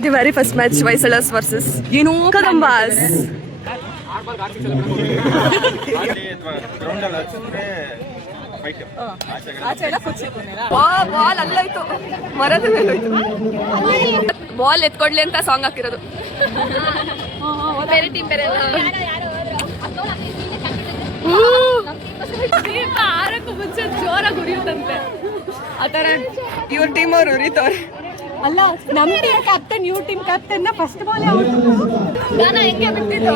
The very first match, Vaisalas versus Kadambas. Ball ಅಲ್ಲೋಯ್ತು, ಮರದ ಮೇಲೆ ಹೋಯ್ತು. ಬಾಲ್ ಎತ್ಕೊಡ್ಲಿ ಅಂತ ಸಾಂಗ್ ಹಾಕಿರೋದು. ಬೇರೆ ಟೀಮ್ ಬೇರೆ ಆರಕ್ಕೂ ಮುಂಚೆ ಜೋರಾಗಿ ಉರಿಯುತ್ತಂತೆ. ಆತರ ಇವ್ರ ಟೀಮ್ ಅವ್ರು ಉರಿತವ್ರೆ. ಅಲ್ಲ, ನಮ್ಮ ಟೀಮ್ ಕ್ಯಾಪ್ಟನ್ ಇವ್ರ ಟೀಮ್ ಕ್ಯಾಪ್ಟನ್ ಫಸ್ಟ್ ಬಾಲ್ ಹೆಂಗೆ ಬಿಟ್ಟಿದ್ದು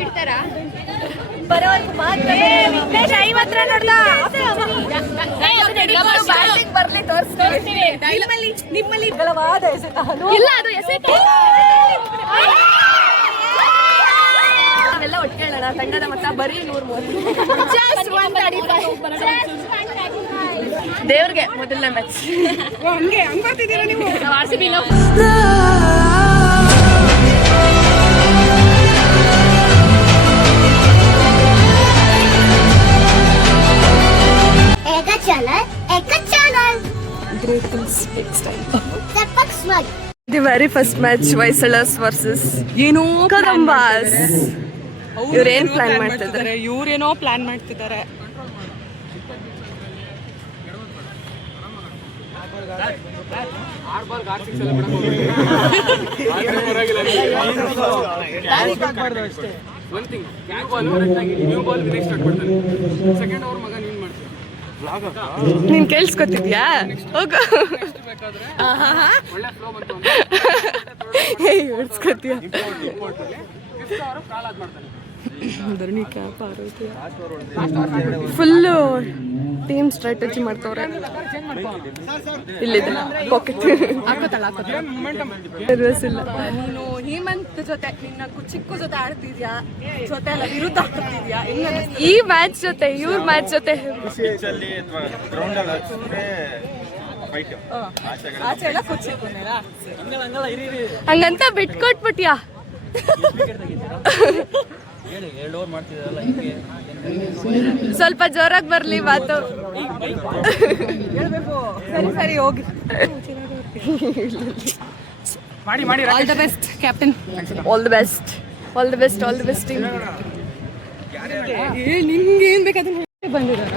ಬಿಡ್ತಾರ ಬರ್ಲಿ ತೋರಿಸ್ತೀವಿ. ನಿಮ್ಮಲ್ಲಿ ಬಲವಾದ ಇಲ್ಲ, ಅದು ನಾವೆಲ್ಲ ಒಟ್ಟಿಗೆ ಹೇಳೋಣ ತಂಡದ ಮತ್ತ ಬರೀ 130. ದೇವ್ರಿಗೆ ಮೊದಲನೇ ಮ್ಯಾಚ್. ಹಂಗೆ ಬರ್ತಿದ್ದೀರಾ ನೀವು? The very first match, Vaisalas versus Kadambas. ಇವ್ರೇನ್ ಪ್ಲಾನ್ ಮಾಡ್ತಿದ್ದಾರೆ? ಇವ್ರೇನೋ ಪ್ಲಾನ್ ಮಾಡ್ತಿದ್ದಾರೆ. ನೀನ್ ಕೇಳಿಸ್ಕೊತಿದ್ಯಾ? ಹೋಗು, ಹೇಳ್ಸ್ಕೊತೀಯ. ಫುಲ್ಲು ಟೀಮ್ ಸ್ಟ್ರಾಟಜಿ ಮಾಡ್ತವ್ರೆ. ಇಲ್ಲಿದೆ ಪಾಕೆಟ್. ನೀನು ಹೇಮಂತ್ ಜೊತೆ ನಿನ್ನ ಚಿಕ್ಕು ಜೊತೆ ಆಡ್ತಿದ್ಯಾ, ಜೊತೆ ಅಲ್ಲ ವಿರುದ್ಧ ಆಡ್ತಿದ್ಯಾ? ಈ ಮ್ಯಾಚ್ ಜೊತೆ ಇವ್ರ ಮ್ಯಾಚ್ ಜೊತೆ ಹಂಗಂತ ಬಿಟ್ಕೊಟ್ಬಿಟ್ಯಾ? ಸ್ವಲ್ಪ ಜೋರಾಗಿ ಬರ್ಲಿ ಮಾತು. ಸರಿ ಹೋಗಿ. All the best captain. All the best, all the best, all the best team. ನಿಮ್ಗೆ ಏನ್ ಬೇಕಾದ್ರೆ ಬಂದಿದಾರ.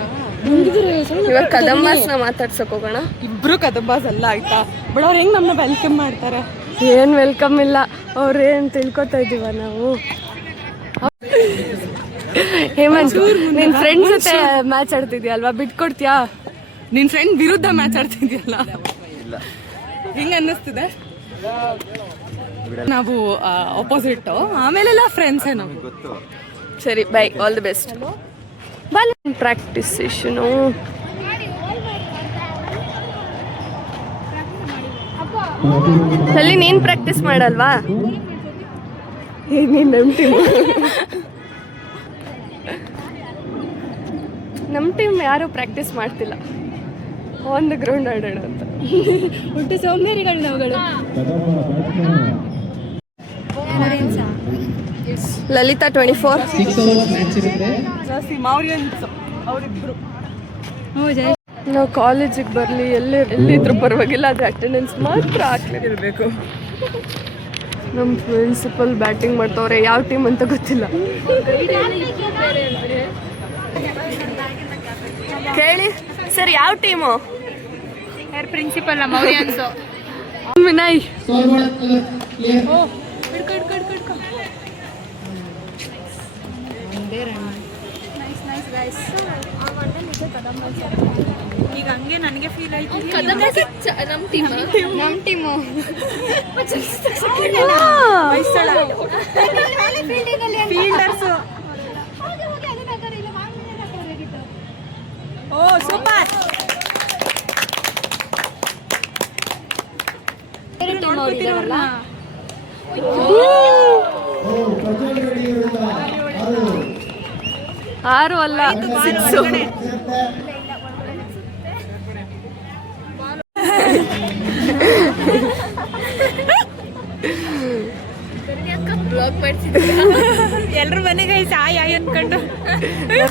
ಇವಾಗ ಕದಂಬಾಸ್ನ ಮಾತಾಡ್ಸಕ್ ಹೋಗೋಣ. ಇಬ್ರು ಕದಂಬಾಸ್ ಅಲ್ಲ ಆಯ್ತಾ, ಬಟ್ ಅವ್ರು ಹೆಂಗ್ ನಮ್ಮನ್ನ ವೆಲ್ಕಮ್ ಮಾಡ್ತಾರೆ? ಏನ್ ವೆಲ್ಕಮ್ ಇಲ್ಲ, ಅವ್ರೇನ್ ತಿಳ್ಕೊತಾ ಇದೀವ ನಾವು. ಹೇಮಂತ್, ನಿನ್ ಫ್ರೆಂಡ್ ಜೊತೆ ಮ್ಯಾಚ್ ಆಡ್ತಿದ್ಯಾ ಅಲ್ವಾ, ಬಿಟ್ಕೊಡ್ತೀಯಾ? ನಿನ್ ಫ್ರೆಂಡ್ ವಿರುದ್ಧ ಮ್ಯಾಚ್ ಆಡ್ತಿದ್ಯಲ್ಲ, ಹೆಂಗ ಅನ್ನಿಸ್ತಿದೆ? ನಾವು ಅಪೋಸಿಟ್, ಆಮೇಲೆಲ್ಲ ಫ್ರೆಂಡ್ಸ್ ನಾವು. ಸರಿ, by, all the best. Ball practice session. ಅಲ್ಲಿ ನೀನ್ ಪ್ರಾಕ್ಟೀಸ್ ಮಾಡಲ್ವಾ? ನೀನ್ ನಮ್ಮ ಟೀಮ್ ಯಾರು ಪ್ರಾಕ್ಟೀಸ್ ಮಾಡ್ತಿಲ್ಲ, ಆನ್ ದ ಗ್ರೌಂಡ್ ಆಡೋಣ ಅಂತ. ಒಟ್ಟು ಸೌಂದರ್ಯಗಳು ನಾವುಗಳು. ಲಲಿತಾ 24. ಅವರಿಬ್ರು ನಾವು ಕಾಲೇಜಿಗೆ ಬರಲಿ, ಎಲ್ಲಿದ್ರು ಪರವಾಗಿಲ್ಲ, ಅದು ಅಟೆಂಡೆನ್ಸ್ ಮಾತ್ರ ಹಾಕ್ಲಿರಬೇಕು. ನಮ್ಮ ಪ್ರಿನ್ಸಿಪಲ್ ಬ್ಯಾಟಿಂಗ್ ಮಾಡ್ತವ್ರೆ, ಯಾವ ಟೀಮ್ ಅಂತ ಗೊತ್ತಿಲ್ಲ. ಕೇಳಿ ಸರ್, ಯಾವ ಟೀಮು? ಯಾರು ಪ್ರಿನ್ಸಿಪಲ್? ನಮ್ಮ ಮೌರ್ಯನ್ಸು. ವಿನಯ್. ಈಗ ಹಂಗೆ ನನಗೆ ಫೀಲ್ ಆಯ್ತು. ನಮ್ಮ ಟೀಮು ಫೀಲ್ಡರ್ಸು. ಓ ಸೂಪರ್. ಆರು ಅಲ್ಲ, 6. ಎಲ್ರು ಮನೆಗೆ ಸಾಯ್ ಅನ್ಕೊಂಡು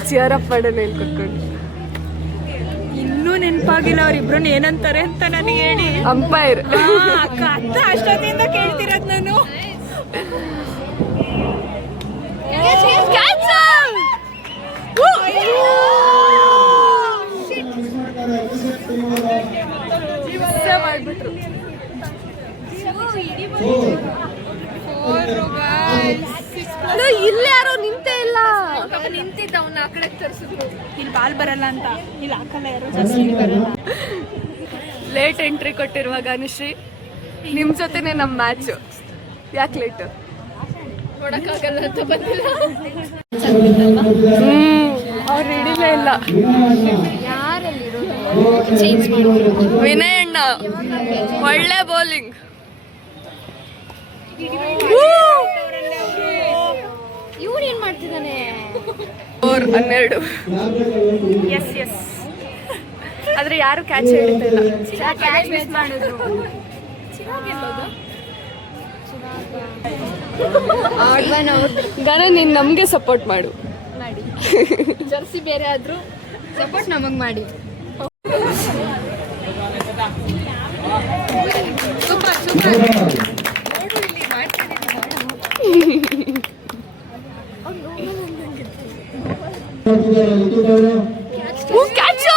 ಚಿಯರ್ ಅಪ್ ಮಾಡೋಣ ಇಲ್ಲಿ ಕುತ್ಕೊಂಡು. ಇನ್ನೂ ನೆನಪಾಗಿಲ್ಲ ಅವ್ರಿಬ್ರು ಏನಂತಾರೆ ಅಂತ ನನಗೆ ಹೇಳಿ. ಅಂಪೈರ್. ಅಕ್ಕ ಅಂತ ಅಷ್ಟೊತ್ತಿಂದ ಕೇಳ್ತಿರೋದು ನಾನು. ಇಲ್ಲಿ ಯಾರೋ ನಿಂತೇ ಇಲ್ಲ. ನಿಂತಿದ್ದ ಅವ್ನ ಆ ಕಡೆ ತರಿಸಿದ್ರು. ಇಲ್ಲಿ ಬಾಲ್ ಬರಲ್ಲ ಅಂತ ಇಲ್ಲಿ ಹಾಕಲ್ಲ ಯಾರು ಜಾಸ್ತಿ ಬರಲ್ಲ. ಲೇಟ್ ಎಂಟ್ರಿ ಕೊಟ್ಟಿರುವಾಗ ಅನುಶ್ರೀ ನಿಮ್ ಜೊತೆನೆ ನಮ್ ಮ್ಯಾಚ್. ಯಾಕೆ ಲೇಟ್? ನೋಡಕ್ಕಾಗಲ್ಲ ಅಂತ ಬಂದಿಲ್ಲ. ಅವ್ರು ಹಿಡಿಲೇ ಇಲ್ಲ. ವಿನಯ್ ಅಣ್ಣ ಒಳ್ಳೆ ಬೌಲಿಂಗ್. ಇವ್ರು ಏನ್ ಮಾಡ್ತಿದ್ದಾನೆ? 12. Yes yes. ಆದ್ರೆ ಯಾರು ಕ್ಯಾಚ್ ಹಿಡಿತಾ ಇಲ್ಲ. ಕ್ಯಾಚ್ ಮಿಸ್ ಮಾಡಿದ್ರು. ಗಣ ನೀನ್ ನಮ್ಗೆ ಸಪೋರ್ಟ್ ಮಾಡು. ಜರ್ಸಿ ಬೇರೆ ಆದ್ರೂ ಸಪೋರ್ಟ್ ನಮಗ್ ಮಾಡಿ. Super super. ಕ್ಯಾಚು.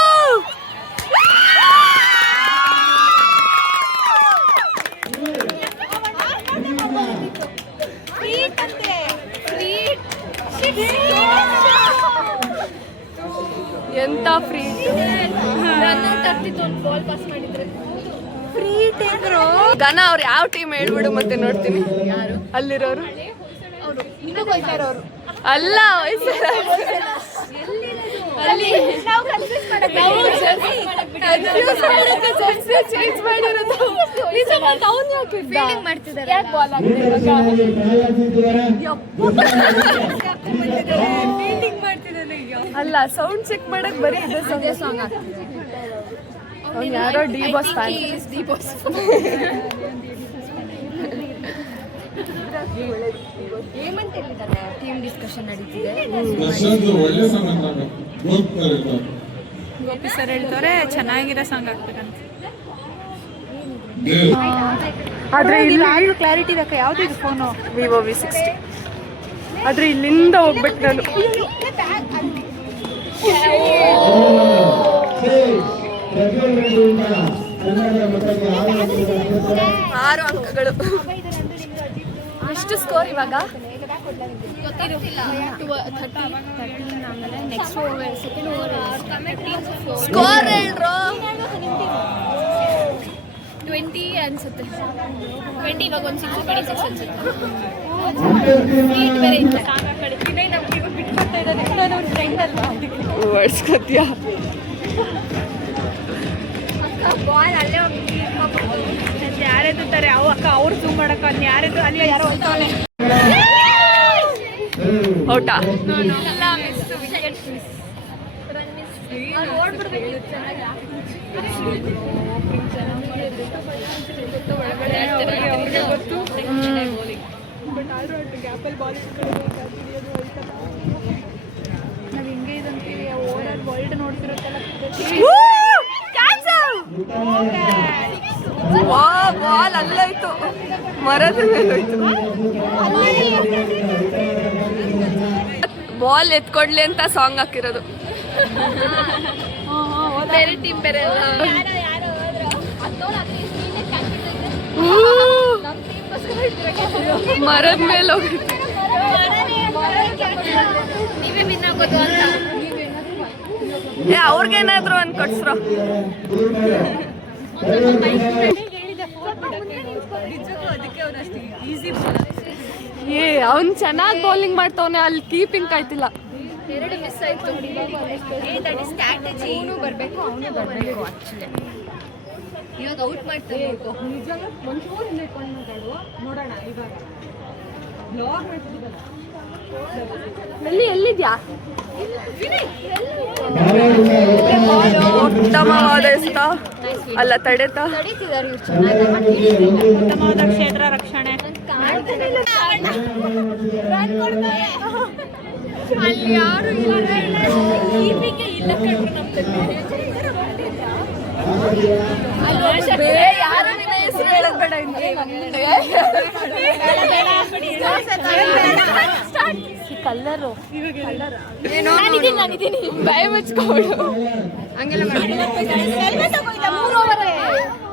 ಎಂತ ಫ್ರೀ ಬಾಲ್ ಪಾಸ್ ಮಾಡಿದ್ರೆ ಫ್ರೀ ಟೇಕರು. ಗನ ಅವ್ರು ಯಾವ ಟೀಮ್ ಹೇಳ್ಬಿಡು ಮತ್ತೆ ನೋಡ್ತೀನಿ. ಯಾರು ಅಲ್ಲಿರೋರು? ಅಲ್ಲ ಅಲ್ಲ ಸೌಂಡ್ ಚೆಕ್ ಮಾಡಕ್ ಬರೀ ಇದೇ ಸಾಂಗ್ ಆಗ್ತಿದೆ. ಯಾರೋ ಡಿ ಬಾಸ್ ಫ್ಯಾನ್. ಹೇಮಂತ್ ಎಲ್ಲಿದ್ದಾನೆ? ಟೀಮ್ ಡಿಸ್ಕಷನ್ ನಡೀತಿದೆ. ಗೋಪಿ ಸರ್ ಹೇಳ್ತಾರೆ ಚೆನ್ನಾಗಿರೋ ಸಾಂಗ್ ಆಗ್ಬೇಕಂತ. ಆದ್ರೆ ಇಲ್ಲಿ ಕ್ಲಾರಿಟಿ ಬೇಕಾ? ಯಾವ್ದು ಫೋನು? Vivo V60. ಆದ್ರೆ ಇಲ್ಲಿಂದ ಹೋಗ್ಬಿಟ್ಟು ನಾನು 6 ಅಂಕಗಳು. ಎಷ್ಟು ಸ್ಕೋರ್ ಇವಾಗ? ಸ್ಕೋರ್ ಹೇಳ್ರು. 20 ಅನ್ಸುತ್ತೆ. 20 ಇವಾಗ ಒಂದು 6 ಅನ್ಸುತ್ತೆ. ಹೊಡ್ಸ್ಕೊತ್ಯಾ? ಬಾಲ್ ಅಲ್ಲೇ ಹೋಗಿ ಯಾರೆತ್ತಾರೆ ಅವು ಅಕ್ಕ. ಅವ್ರು ಜೂಮ್ ಮಾಡಕ್ಕ ಅಲ್ಲಿ ಯಾರೆದ್ದು ಅಲ್ಲಿ ಯಾರೋ ಹೋಗ್ತಾವನೆ. ಔಟಾ? ನಾವ್ ಹಿಂಗೆ ಇದಂತೀವಿ. ಓವರ್ ವರ್ಲ್ಡ್ ನೋಡ್ತಿರುತ್ತಲ್ಲ. ಬಾಲ್ ಅಲ್ಲೋಯ್ತು, ಮರದ ಮೇಲೆ ಹೋಯ್ತು. ಬಾಲ್ ಎತ್ಕೊಡ್ಲಿ ಅಂತ ಸಾಂಗ್ ಹಾಕಿರೋದು. ಬೇರೆ ಟೀಮ್ ಬೇರೆ ಮರದ ಮೇಲೆ ಹೋಗಿತ್ತು. ನೀವೇ ವಿನ್ ಆಗೋದು ಅಂತ. ಅವ್ರಿಗೇನಾದ್ರು ಅನ್ ಕೊಡ್ಸ್ರೋ. ಅವ್ನು ಚೆನ್ನಾಗಿ ಬೌಲಿಂಗ್ ಮಾಡ್ತಾವನೆ. ಅಲ್ಲಿ ಕೀಪಿಂಗ್ ಕಾಯ್ತಿಲ್ಲ. 2 ಮಿಸ್ ಆಯ್ತು. ಸ್ಟ್ರಾಟಜಿ ಬರಬೇಕು, ಅವನು ಬರಬೇಕು. ಆಕ್ಚುಲಿ ಇವಾಗ ಔಟ್ ಮಾಡ್ತಾರೆ. ಎಲ್ಲಿದ್ಯಾ? ಉತ್ತಮವಾದ ಎಸ್ತ ಅಲ್ಲ ತಡೆತಾ. ಉತ್ತಮವಾದ ಕ್ಷೇತ್ರ ರಕ್ಷಣೆ. ಅಲ್ಲಿ ಯಾರು ಇಲ್ಲ. ಯಾರು ನಿನ್ನ ಹೆಸರು ಹೇಳೋದ್ ಬೇಡ ಕಲ್ಲರು ಬಾಯಿ ಮುಚ್ಕೊಂಡು ಹಂಗೆಲ್ಲ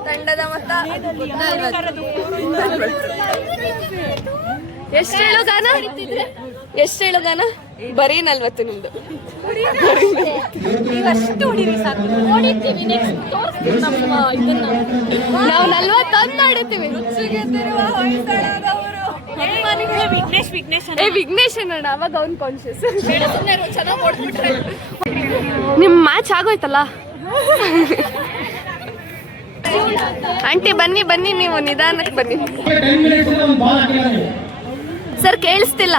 ತಂಡದ ಮೊತ್ತ ಎಷ್ಟು ಹೇಳೋ ಗಾನ ಎಷ್ಟು ಹೇಳೋ ಗಾನ ಬರೀ 40 ನಿಮ್ದು ನಾವು 41 ಮಾಡಿರ್ತೀವಿ ವಿಘ್ನೇಶ್ ಅಣ್ಣ ಅವಾಗ ಅವ್ನ್ ಕಾನ್ಶಿಯಸ್ ನಿಮ್ ಮ್ಯಾಚ್ ಆಗೋಯ್ತಲ್ಲ ಆಂಟಿ ಬನ್ನಿ ಬನ್ನಿ ನೀವು ನಿಧಾನಕ್ಕೆ ಬನ್ನಿ ಸರ್ ಕೇಳಿಸ್ತಿಲ್ಲ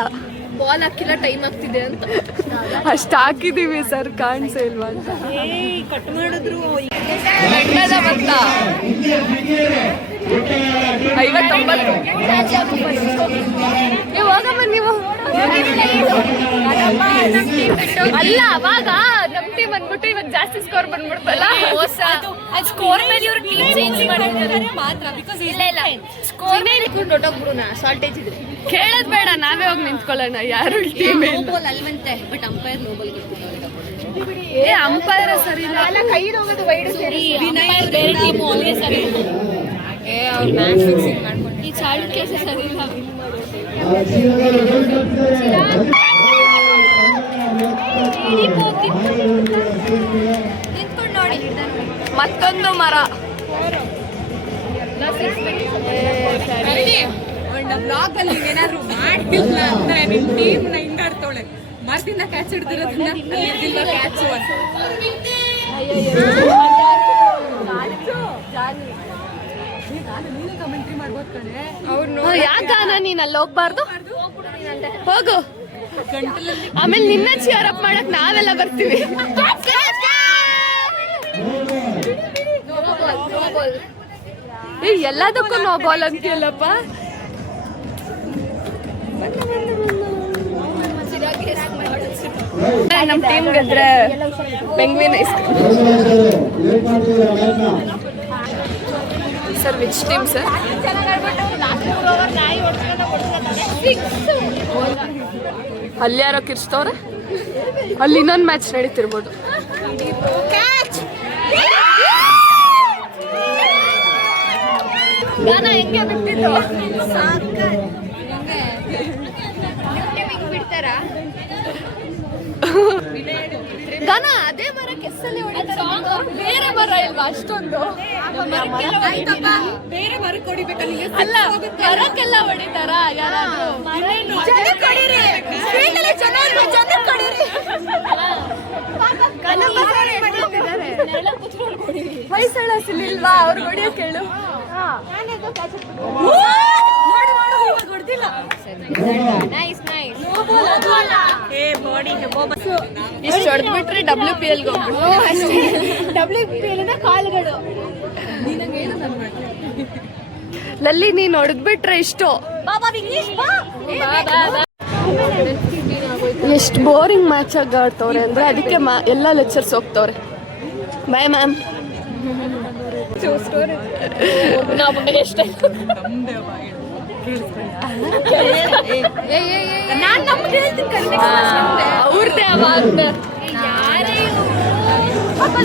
ಬಾಲ್ ಹಾಕಿಲ್ಲ ಟೈಮ್ ಆಗ್ತಿದೆ ಅಂತ ಅಷ್ಟು ಹಾಕಿದೀವಿ ಸರ್ ಕಾಣಿಸೇ ಇಲ್ವಾ ಅಂತ ಕಟ್ ಮಾಡಿದ್ರು 59 ಹೋಗಮ್ಮ ನೀವು ಅಲ್ಲ ಅವಾಗ ನಮ್ ಟೀಮ್ ಬಂದ್ಬಿಟ್ಟು ಇವಾಗ ಜಾಸ್ತಿ ಸ್ಕೋರ್ ಬಂದ್ಬಿಡ್ತಲ್ಲ ಸ್ಕೋರ್ ಮೇಲೆ ಇವರು ಟೀಮ್ ಚೇಂಜ್ ಮಾಡಿದ್ದಾರೆ ಮಾತ್ರ ಬಿಕಾಸ್ ಇಲ್ಲ ಸ್ಕೋರ್ ಮೇಲೆ ಹೊಟ್ಟೋಗ್ಬಿಡೋಣ ಶಾರ್ಟೇಜ್ ಇದೆ ಕೇಳೋದ್ ಬೇಡ ನಾವೇ ಹೋಗಿ ನಿಂತ್ಕೊಳ್ಳೋಣ ಯಾರು ಟೀಮ್ ನೋಬಲ್ ಅಲ್ವಂತೆ ಬಟ್ ಅಂಪೈರ್ ನೋಬಲ್ ಏ ಅಂಪೈರ್ ಸರಿ ಇಲ್ಲ ಕೈ ಹೋಗೋದು ವೈಡ್ ಸರಿ ಬೇರೆ ಟೀಮ್ ಅವರಿಗೆ ಸರಿ ಏ ಅವ್ರು ಮ್ಯಾಚ್ ಫಿಕ್ಸಿಂಗ್ ಮಾಡ್ಕೊಂಡು ಈ ಚಾಳುಕ್ಯ ಸರಿ ಇಲ್ಲ ನಿಂತ್ಕೊಂಡು ನೋಡಿ ಮತ್ತೊಂದು ಮರ ಬ್ಲಾಗ್ ಅಲ್ಲಿ ಏನಾದ್ರು ಮಾಡಿಲ್ಲ ಅಂದ್ರೆ ನಿಮ್ ಟೀಮ್ ನ ಹಿಂದಾಡ್ತಾಳೆ ಮರದಿಂದ ಕ್ಯಾಚ್ ಹಿಡ್ದಿರೋದ್ರಿಂದ ಕ್ಯಾಚ್ ನೀನು ಕಮೆಂಟ್ರಿ ಮಾಡ್ಬೋದು ಕಣೆ ಯಾಕಾನ ನೀನ್ ಅಲ್ಲಿ ಹೋಗ್ಬಾರ್ದು ಹೋಗು ಆಮೇಲೆ ನಿನ್ನ ಚಿಯರ್ ಅಪ್ ಮಾಡಕ್ ನಾವೆಲ್ಲ ಬರ್ತೀವಿ ಎಲ್ಲದಕ್ಕೂ ನೋ ಬಾಲ್ ಅಂತೀಯಲ್ಲಪ್ಪ ನಮ್ ಟೀಮ್ ಗೆದ್ರೆ ಪೆಂಗ್ವಿನ್ ಐಸ್ ಸರ್ ವಿಚ್ ಟೀಮ್ ಸರ್ ಅಲ್ಲಿ ಯಾರೋ ಕಿರ್ಸ್ತವ್ರೆ ಅಲ್ಲಿ ಇನ್ನೊಂದು ಮ್ಯಾಚ್ ನಡೀತಿರ್ಬೋದು ಗಾನ ಹೆಂಗೆ ಬಿಟ್ಟಿದ್ದು ಗಾನ ಅದೇ ಮರ ಕೆಸಲ್ಲಿ ಹೊಡಿತಾರೆ ಬೇರೆ ಮರ ಇಲ್ವಾ ಅಷ್ಟೊಂದು ಬೇರೆ ಮರಕ್ಕೆ ಹೊಡಿಬೇಕಲ್ಲ ಅಲ್ಲ ಮರಕ್ಕೆಲ್ಲ ಹೊಡಿತಾರ ಯಾರಾದ್ರೂ ಹೊಯ್ಸಳ ಸಿಲಿಲ್ವಾ ಅವ್ರು ಹೊಡಿಯೋಕೆ ಹೇಳು ಇಷ್ಟು ಹೊಡೆದ್ಬಿಟ್ರೆ WPL WPL ಕಾಲುಗಳು ಲಲ್ಲಿ ನೀನ್ ಹೊಡೆದ್ಬಿಟ್ರೆ ಇಷ್ಟು ಎಷ್ಟು ಬೋರಿಂಗ್ ಮ್ಯಾಚ್ ಆಗಿ ಆಡ್ತವ್ರೆ ಅಂದ್ರೆ ಅದಕ್ಕೆ ಎಲ್ಲ ಲೆಕ್ಚರ್ಸ್ ಹೋಗ್ತವ್ರೆ ಬಾಯ್ ಮ್ಯಾಮ್ ಎಷ್ಟೇ ಅವ್ರದ್ದೇ ಅವಾಗ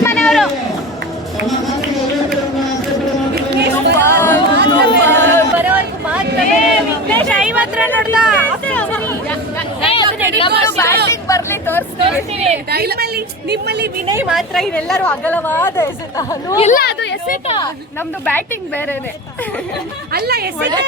ಮನೆಯವರು ಬರೋವರೆಗೂ ಮಾತ್ರ ಐವತ್ತರ ನೋಡ್ದ ಬರ್ಲಿ ತೋರಿಸ್ತೀವಿ ನಿಮ್ಮಲ್ಲಿ ವಿನಯ್ ಮಾತ್ರ ಇವೆಲ್ಲರೂ ಅಗಲವಾದ ಎಸೆತ ಇಲ್ಲ ಅದು ಎಸೆತ ನಮ್ದು ಬ್ಯಾಟಿಂಗ್ ಬೇರೆನೆ ಅಲ್ಲ ಎಸೆತ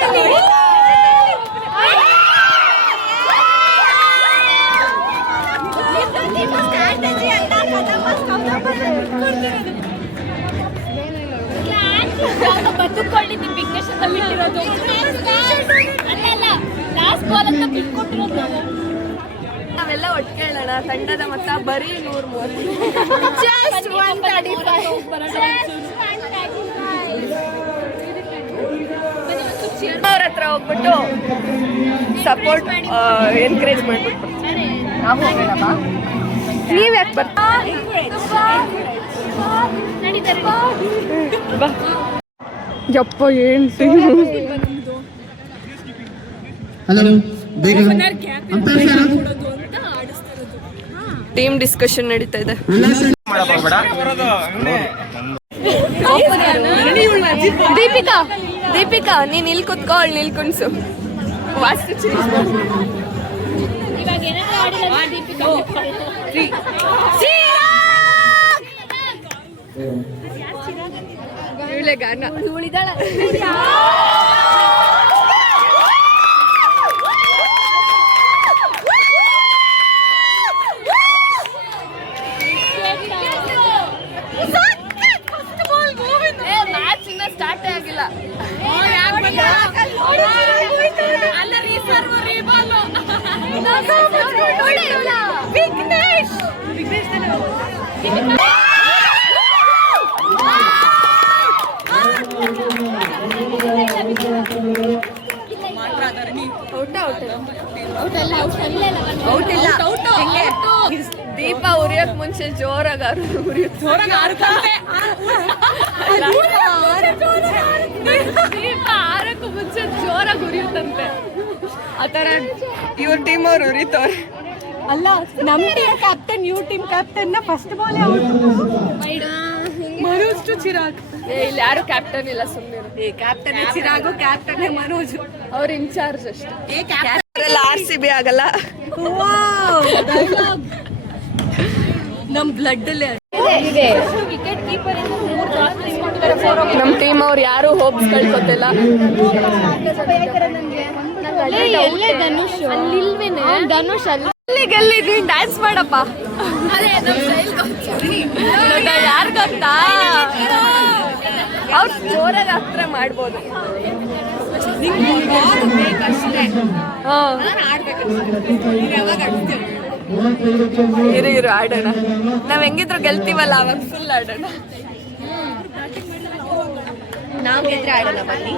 ಬದುಕೊಂಡಿದ್ದು ವಿಘ್ನೇಶ್ ಅಂತ ಬಿಟ್ಟಿರೋದು ಅಲ್ಲ ಲಾಸ್ಟ್ ಬಾಲ್ ಅಂತ ಬಿಟ್ಕೊಟ್ಟಿರೋದು ನಾವೆಲ್ಲ ಒಟ್ಟಿಗೆ ಹೇಳೋಣ ತಂಡದ ಮೊತ್ತ ಬರೀ 135 ಅವ್ರ ಹತ್ರ ಹೋಗ್ಬಿಟ್ಟು ಸಪೋರ್ಟ್ ಎನ್ಕರೇಜ್ ಮಾಡ್ಬಿಟ್ಟು ನಾವು ಹೋಗೋಣಪ್ಪ ನೀವ್ ಯಾಕೆ ಬರ್ತೀವಿ ನಡೀತಾರೆ ಬಾ ಯಪ್ಪ ಏನ್ ಟೀಮ್ ಹಲೋ ಬೇಗ ಟೀಮ್ ಡಿಸ್ಕಷನ್ ನಡೀತಾ ಇದೆ. ದೀಪಿಕಾ ದೀಪಿಕಾ ನೀನ್ ಇಲ್ಲಿ ಕುತ್ಕೋ ಅವಳು ನಿಲ್ಕುಣ್ಸು ವಾಸ್ತು ಚೇಂಜ್ ಇವಾಗ ಏನಾದ್ರು ಆಡಿಲ್ಲ ದೀಪಿಕಾ ಇವಳೆ ಗಾನ ಉಳಿದಾಳ ಮ್ಯಾಚ್ ಇನ್ನ ಸ್ಟಾರ್ಟ್ ಆಗಿಲ್ಲ. ದೀಪ ಉರಿಯಕ್ ಮುಂಚೆ ಜೋರಾಗಿ ದೀಪ ಆರಕ್ಕೂ ಮುಂಚೆ ಜೋರಾಗಿ ಉರಿಯುತ್ತಂತೆ. ಆತರ ಇವ್ರ ಟೀಮ್ ಅವ್ರು ಉರಿತವ್ರೆ. ಅಲ್ಲ ನಮ್ team captain you team captain ನ first ball Manoj to Chirag. ಇಲ್ಲಿ ಯಾರು ಕ್ಯಾಪ್ಟನ್ ಇಲ್ಲ, ಸುಮ್ಮನೆ ಕ್ಯಾಪ್ಟನ್ ಚಿರಾಗು ಕ್ಯಾಪ್ಟನ್ ಮನೋಜ್ ಅವ್ರ ಇನ್ಚಾರ್ಜ್ ಅಷ್ಟೇ. RCB ಆಗಲ್ಲ. ನಮ್ ಬ್ಲಡ್ ಅಲ್ಲೇ ವಿಕೆಟ್ ಕೀಪರ್ ನಮ್ ಟೀಮ್ ಅವ್ರು ಯಾರು ಹೋಪ್ಸ್ ಕಳ್ಕೊತಿಲ್ಲ. ಧನುಷ್ ಅಲ್ಲಿಲ್ವೇನೆ ಧನುಷ್ ಅಲ್ಲಿ ಗೆಲ್ಲಿ ನೀನ್ ಡ್ಯಾನ್ಸ್ ಮಾಡಪ್ಪ. ಯಾರು ಗೊತ್ತಾ ಅವ್ರು ಜೋರಾಗಿ ಹತ್ರ ಮಾಡ್ಬೋದು. ಇರು ಆಡೋಣ. ನಾವ್ ಹೆಂಗಿದ್ರು ಗೆಲ್ತೀವಲ್ಲ ಅವಾಗ ಫುಲ್ ಆಡೋಣ. ನಾವ್ ಗೆದ್ರೆ ಆಡಲ್ಲ ಬನ್ನಿ.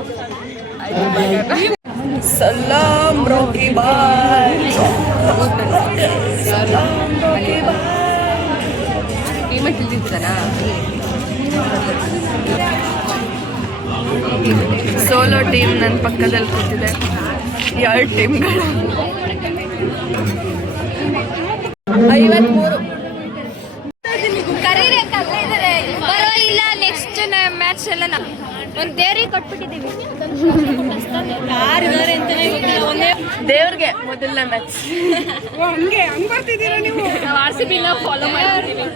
ಸಲಾಂ ರೋಕಿ ಬಾಯ್ ಸಲಾಂ ರೋಕಿ ಬಾಯ್. ಟೀಮ್ ತಿಳಿದಿದ್ದಾನ ಸೋಲೋ ಟೀಮ್ ನನ್ನ ಪಕ್ಕದಲ್ಲಿ ಕೂತಿದೆ. 2 ಟೀಮ್ಗಳು 53. ಕರೀರೆ ಕರೀತಾರೆ ಪರವಾಗಿಲ್ಲ. ನೆಕ್ಸ್ಟ್ ಮ್ಯಾಚ್ ಎಲ್ಲ ಒಂದು ದೇವ್ರಿಗೆ ಕೊಟ್ಬಿಟ್ಟಿದ್ದೀವಿ. ಯಾರಿದ್ದಾರೆ ಅಂತಾನೆ ಗೊತ್ತಿಲ್ಲ. ಒಂದೇ ದೇವ್ರಿಗೆ ಮೊದಲನೇ ಮ್ಯಾಚ್. ಹಂಗೆ ಬರ್ತಿದ್ದೀರಾ ನೀವು? ನಾವು RCB ನ ಫಾಲೋ ಮಾಡ್ತೀವಿ.